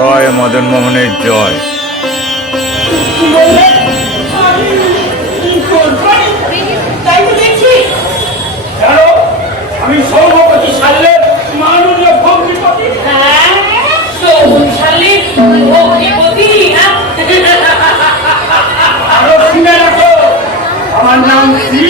জয় মদন মোহনের জয়। আমার নাম শ্রী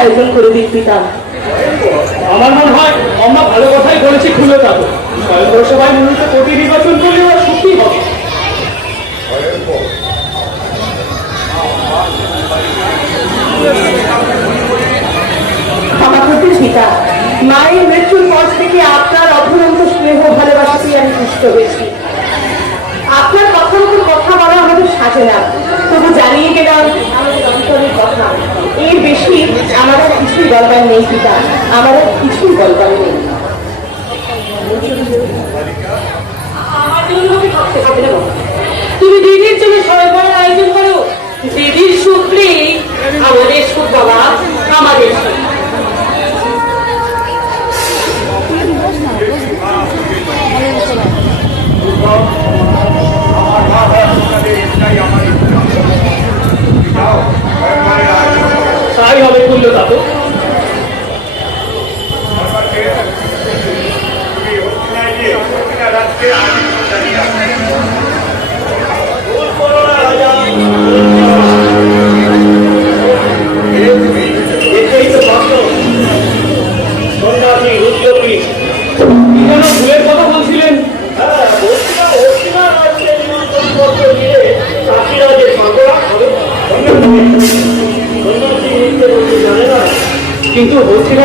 আয়োজন করে দিন পিতা। আমার মনে হয় আমরা ভালো কথাই বলেছি, খুলে যাব। পৌরসভায় মূলত প্রতিদিন তুমি দিদির জন্য সরবরাহ আয়োজন করো দিদির সুখলেই আমাদের সুখ বাবা আমাদের সুখ। তাই হবে তুল্য দাদু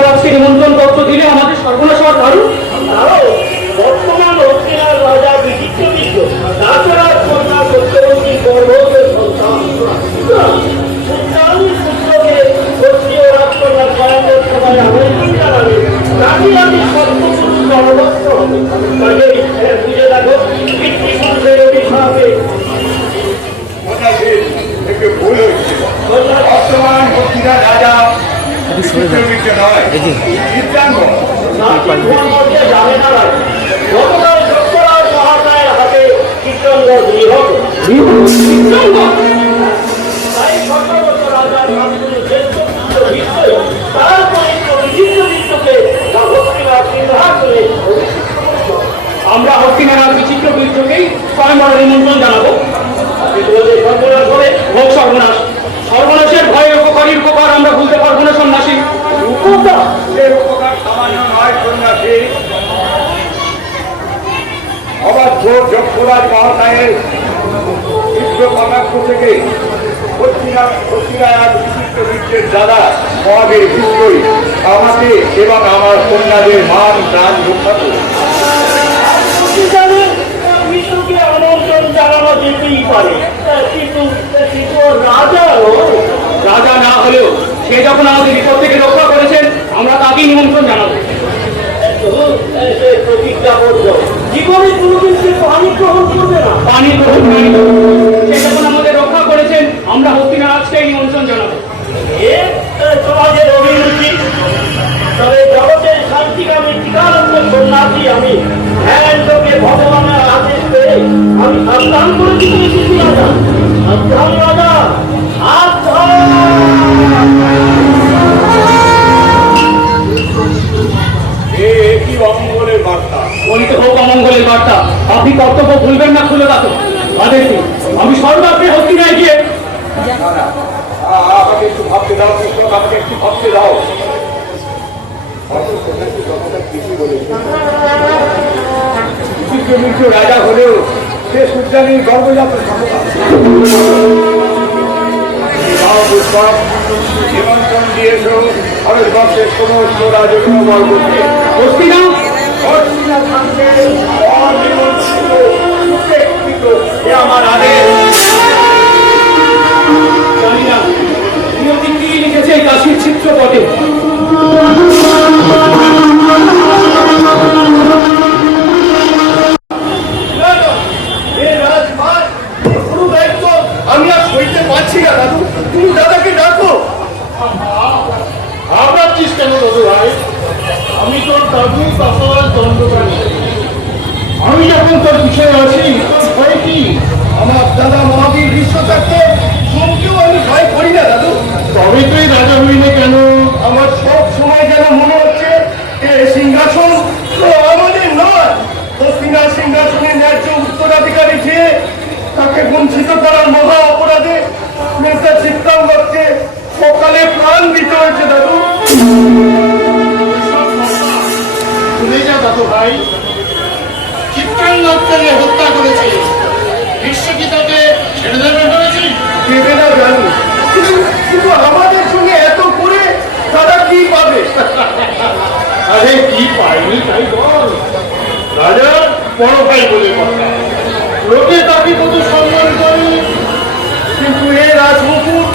হস্তিনা নিমন্ত্রণ পত্র দিলে আমাদের সর্বনাশ হওয়ার কারণ? তারও বর্তমান হস্তিনার রাজা বিচিত্র তাছাড়া কন্যা সত্যবতী গর্ভবতী সন্তান সুতরাং সন্তানী পুত্রকে ক্ষত্রিয় রাজকন্যার ভয়ঙ্কর সময় আমন্ত্রণ জানাবে রাজি রাজি সর্বপুরুষ সর্বস্ব হবে। কাজেই বুঝে দেখো পিতৃপুরুষের অভিশাপে। ভুল হয়েছে। বর্তমান রাজা বিশ্বকে তা ভক্তিবাদ নির্বাহ করে আমরা হস্তিনারাজ বিচিত্র বীর্যকেই স্বয়ংবর নিমন্ত্রণ জানাব। বিদ্রোহীদের সর্বনাশ। মহাবীর বিশ্বই আমাকে এবং আমার কন্যাদের মান প্রাণ রক্ষা করে জানেন, বিষ্ণুকে আমন্ত্রণ জানানো যেতেই পারে। কিন্তু কিন্তু ও রাজা না হলেও সে যখন আমাদের বিপদ থেকে রক্ষা করেছেন আমরা তাকেই নিমন্ত্রণ জানাব। জীবনে কোনোদিন সে পানি গ্রহণ করবে না। পানি গ্রহণ সে যখন আমাদের রক্ষা করেছেন আমরা হস্তিনারাজকেই নিমন্ত্রণ জানাব। এ অভিরুচি তবে জগতের শান্তিকামী টিকানন্দ সন্ন্যাসী আমি। ধ্যান যোগে ভগবানের আদেশ পেয়ে আমি সাবধান করেছি তুমি শিশু রাজা। সাবধান রাজা বার্তা। আপনি কর্তব্য ভুলবেন না খুলে দিন। আমি সর্বাগ্রে হস্তিনায় গিয়ে। না, না, আ- আমাকে একটু ভাবতে দাও, কৃষ্ণ, আমাকে একটু ভাবতে দাও। বীর্য রাজা হলেও সে সূর্যানীর গর্ভজাত সমস্ত রাজকীয় আমার আদেশ। চিত্র কাশির চিত্রপটে আমি আর সইতে পারছি না দাদু তুমি দাদাকে ডাকো ভাবছিস কেন দাদু ভাই আমি তোর দাদু কাপাল দণ্ডকারী আমি যখন তোর পিছনে আছি তোর ভয় কি আমার দাদা মহাবীর বিশ্ব থাকতে সোমকেও আমি ভয় করি না দাদু তবে তুই রাজা হইলে কেন আমার সব সময় যেন মনে হচ্ছে এ সিংহাসন তো আমাদের নয় দক্ষিণা সিংহাসনের ন্যায্য উত্তরাধিকারী যে তাকে করার মহা অপরাধে নেতা চিত্তাঙ্গকে সকালে প্রাণ দিতে হয়েছে দাদু। শুনে যা দাদু ভাই চিত্রাঙ্গকে হত্যা করেছে বিশ্ব কি তাকে ছেড়ে দেবে ভেবেছি দেবে না জানি কিন্তু আমাদের সঙ্গে এত করে তারা কি পাবে? আরে কি পাইনি তাই বল। রাজা বড় ভাই বলে কথা। লোকে তাকে কত সম্মান করে রাজমুকুট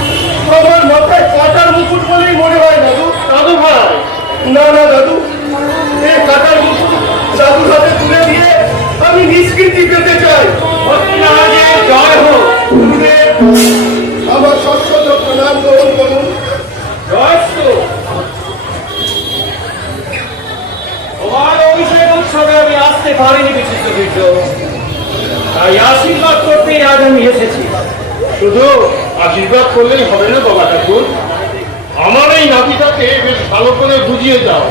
আমার মাথায় কাটার মুকুট বলেই মনে হয় দাদু। দাদু না না দাদু। এই কাটার মুখ দাদুর হাতে তুলে দিয়ে আমি নিষ্কৃতি পেতে চাই। জয় হোক। আমার সশ্রদ্ধ প্রণাম গ্রহণ করুন। জয়স্তু তোমার অভিষেক উৎসবে আমি আসতে পারিনি বিচিত্র বীর্য। তাই আশীর্বাদ করতে আজ আমি এসেছি। শুধু আশীর্বাদ করলেই হবে না, বাবা ঠাকুর? আমার এই নাতিটাকে বেশ ভালো করে বুঝিয়ে দাও।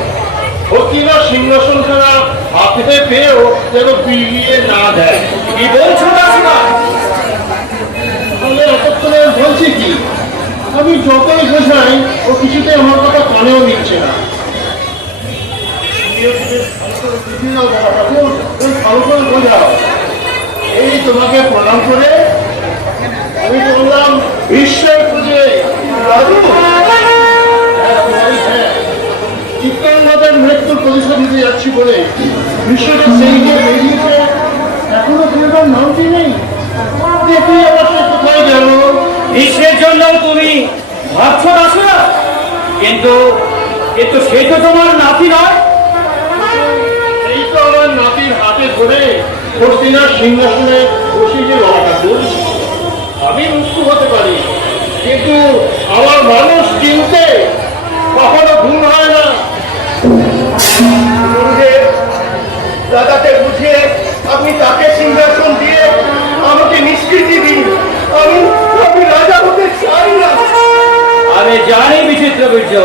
ও কিনা সিংহাসনখানা হাতে পেয়েও যেন বিলিয়ে না দেয়। কি বলছো এতক্ষণে বলছি কি? আমি যতই বোঝাই, ও কিছুতে আমার কথা কানেও নিচ্ছে না। ভালো করে বোঝাও। এই তোমাকে প্রণাম করে আমি বললাম ঈশ্বর পুজো দাদু তোমারই। চিত্রাঙ্গদের মৃত্যুর প্রতিশোধ দিতে যাচ্ছি বলে বিশ্বটা সেই যে বেরিয়েছে। এখনও ফেরবার নামটি নেই। দেখি আবার কোথায় গেল। বিশ্বের জন্য তুমি ভাবছ দাসিমা কিন্তু কিন্তু সে তো তোমার নাতি নয়। এই তো আমার নাতির হাতে ধরে হস্তিনার সিংহাসনে বসে যে বাবা ঠাকুর আমি মুক্ত হতে পারি। কিন্তু আমার মানুষ চিনতে কখনো ভুল হয় না। দাদাকে বুঝিয়ে আপনি তাকে সিংহাসন দিয়ে আমাকে নিষ্কৃতি দিন। আমি আমি রাজা হতে চাই না। আমি জানি বিচিত্র বীর্য।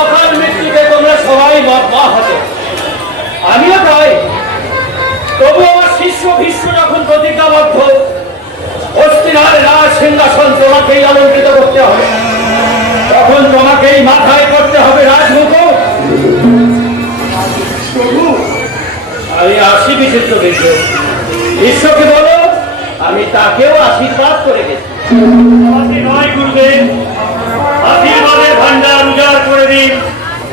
অকাল মৃত্যুতে তোমরা সবাই মা হতো। আমিও তাই। তবু শিষ্য ভীষ্ম যখন প্রতিজ্ঞাবদ্ধ হস্তিনার রাজ সিংহাসন তোমাকেই অলঙ্কৃত করতে হবে। তখন তোমাকেই মাথায় করতে হবে প্রভু আমি আসি বিচিত্র বীর্য বিশ্বকে বলো আমি তাকেও আশীর্বাদ করে গেছি। নয় গুরুদেব আশীর্বাদের ভান্ডার উজাড় করে দিন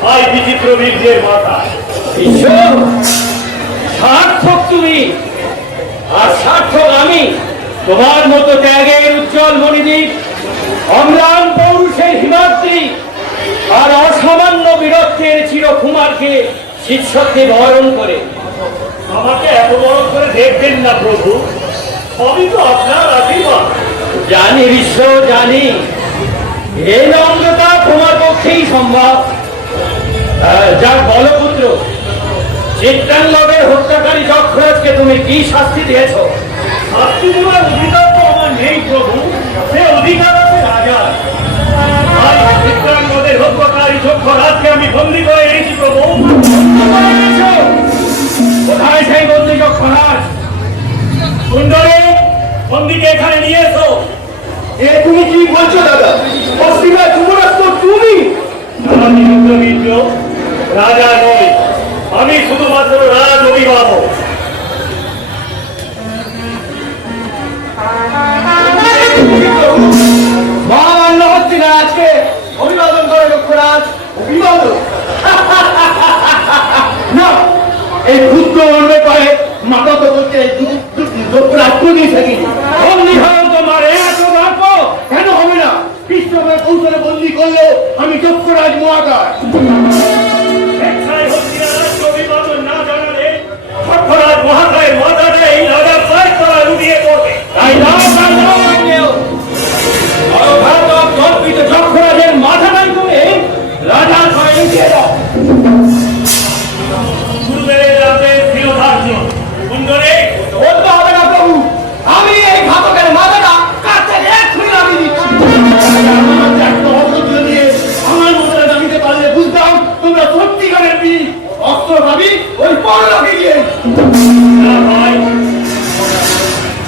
ভাই বিচিত্র বীরদের মাথায়। ঈশ্বর সার্থক তুমি। আর সার্থক আমি। তোমার মতো ত্যাগের উজ্জ্বল মণিদ্বীপ অম্লান পৌরুষের হিমাদ্রি আর অসামান্য বীরত্বের চিরকুমারকে শিষ্যত্বে বরণ করে। আমাকে এত বড় করে দেখবেন না প্রভু। সবই তো আপনার আশীর্বাদ। জানি বিশ্ব জানি। এই নম্রতা তোমার পক্ষেই সম্ভব। আহ, যার বলপুত্র চিত্রাঙ্গদের হত্যাকারী চক্ররাজকে তুমি কি শাস্তি দিয়েছ? শাস্তি দেওয়ার অধিকার তো আমার নেই প্রভু। সে অধিকার আছে রাজার।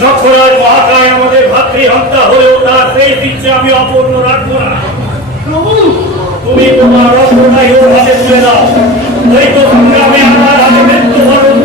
সক্ষরাজ মহাকায় আমাদের ভাতৃহত্যা হলেও তার সেই দিচ্ছে আমি অপূর্ণ রাখব না। তুমি তোমার রক্তটাই ওর হাতে তুলে দাও। এই তো সংগ্রামে আমার হাতে মৃত্যু বরণ